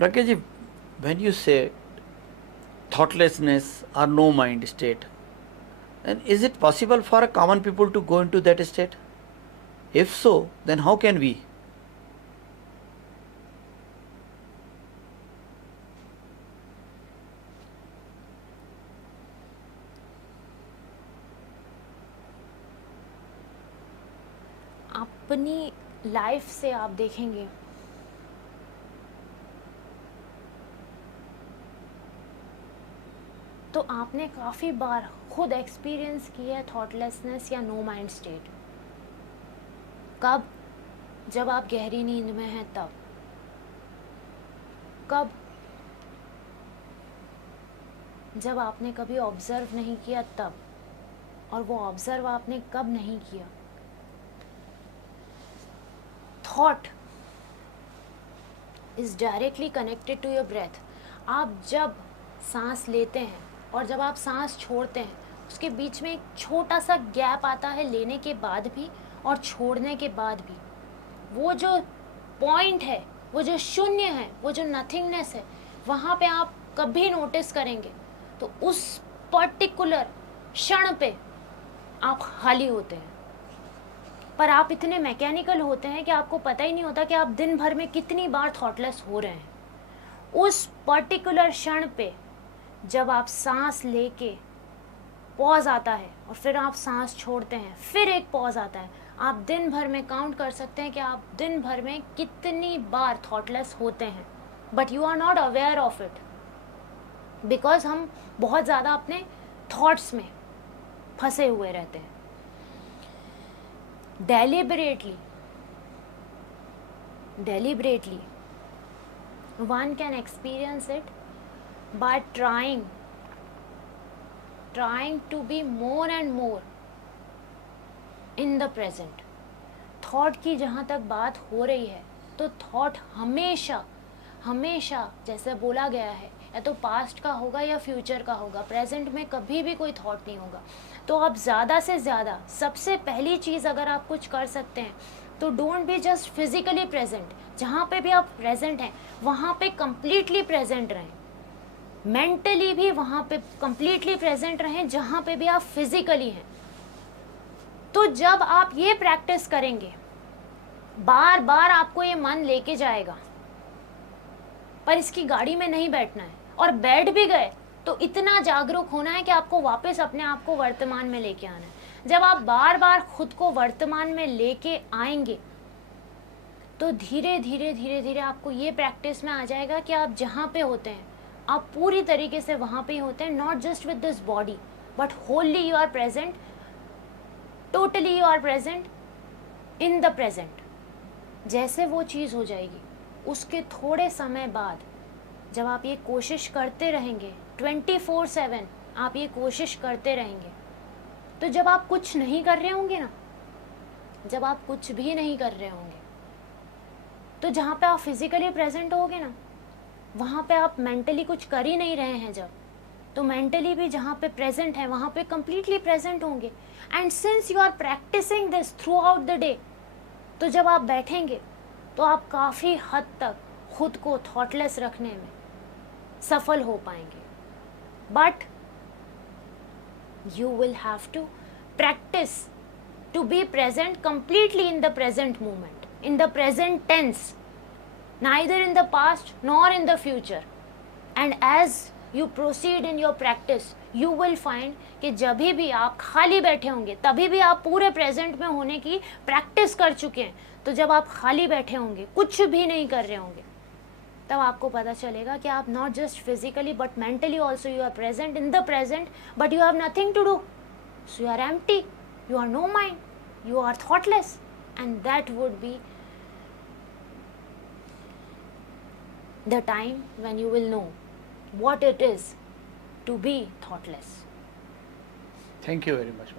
Prakash ji, when you say thoughtlessness or no mind state, then is it possible for a common people to go into that state? If so, then how can we? अपनी life से आप देखेंगे तो आपने काफ़ी बार खुद experience किया है थॉटलेसनेस या नो माइंड स्टेट। कब? जब आप गहरी नींद में हैं तब। कब? जब आपने कभी ऑब्जर्व नहीं किया तब। और वो ऑब्जर्व आपने कब नहीं किया? Thought is directly connected to your breath. आप जब सांस लेते हैं और जब आप सांस छोड़ते हैं उसके बीच में एक छोटा सा गैप आता है, लेने के बाद भी और छोड़ने के बाद भी। वो जो पॉइंट है, वो जो शून्य है, वो जो नथिंगनेस है, वहाँ पे आप कभी नोटिस करेंगे तो उस पर्टिकुलर क्षण पे आप खाली होते हैं। पर आप इतने मैकेनिकल होते हैं कि आपको पता ही नहीं होता कि आप दिन भर में कितनी बार थॉटलेस हो रहे हैं। उस पर्टिकुलर क्षण पे जब आप सांस लेके पॉज आता है और फिर आप सांस छोड़ते हैं, फिर एक पॉज आता है, आप दिन भर में काउंट कर सकते हैं कि आप दिन भर में कितनी बार थॉटलेस होते हैं। But you are not aware of it, because हम बहुत ज़्यादा अपने थॉट्स में फंसे हुए रहते हैं। deliberately one can experience it by trying to be more and more in the present। Thought की जहाँ तक बात हो रही है तो थॉट हमेशा जैसे बोला गया है या तो पास्ट का होगा या फ्यूचर का होगा, प्रेजेंट में कभी भी कोई थॉट नहीं होगा। तो आप ज़्यादा से ज़्यादा सबसे पहली चीज़ अगर आप कुछ कर सकते हैं तो don't be just physically present. जहाँ पे भी आप प्रेजेंट हैं वहाँ पे कंप्लीटली प्रेजेंट रहें। मेंटली भी वहाँ पे कंप्लीटली प्रेजेंट रहें जहाँ पे भी आप फिजिकली हैं। तो जब आप ये प्रैक्टिस करेंगे, बार बार आपको ये मन लेके जाएगा, पर इसकी गाड़ी में नहीं बैठना है। और बैठ भी गए तो इतना जागरूक होना है कि आपको वापस अपने आप को वर्तमान में लेके आना है। जब आप बार बार खुद को वर्तमान में लेके आएंगे तो धीरे धीरे आपको ये प्रैक्टिस में आ जाएगा कि आप जहाँ पे होते हैं आप पूरी तरीके से वहाँ पे ही होते हैं। Not just with this body but wholly you are present, totally you are present in the present. जैसे वो चीज़ हो जाएगी उसके थोड़े समय बाद जब आप ये कोशिश करते रहेंगे 24/7 आप ये कोशिश करते रहेंगे, तो जब आप कुछ नहीं कर रहे होंगे ना, जब आप कुछ भी नहीं कर रहे होंगे तो जहाँ पे आप फिजिकली प्रेजेंट होगे ना वहाँ पे आप मेंटली कुछ कर ही नहीं रहे हैं, जब तो मेंटली भी जहाँ पे प्रेजेंट है वहाँ पे कंप्लीटली प्रेजेंट होंगे। And since you are practising this throughout the day, तो जब आप बैठेंगे तो आप काफ़ी हद तक खुद को थॉटलेस रखने में सफल हो पाएंगे। But you will have to practise to be present completely in the present moment, in the present tense, neither in the past nor in the future। And as you proceed in your practice you will find कि जब भी आप खाली बैठे होंगे तभी भी आप पूरे प्रेजेंट में होने की प्रैक्टिस कर चुके हैं। तो जब आप खाली बैठे होंगे, कुछ भी नहीं कर रहे होंगे, तब आपको पता चलेगा कि आप not just physically but mentally also you are present in the present, but you have nothing to do, so you are empty, you are no mind, you are thoughtless, and that would be the time when you will know what it is to be thoughtless. Thank you very much.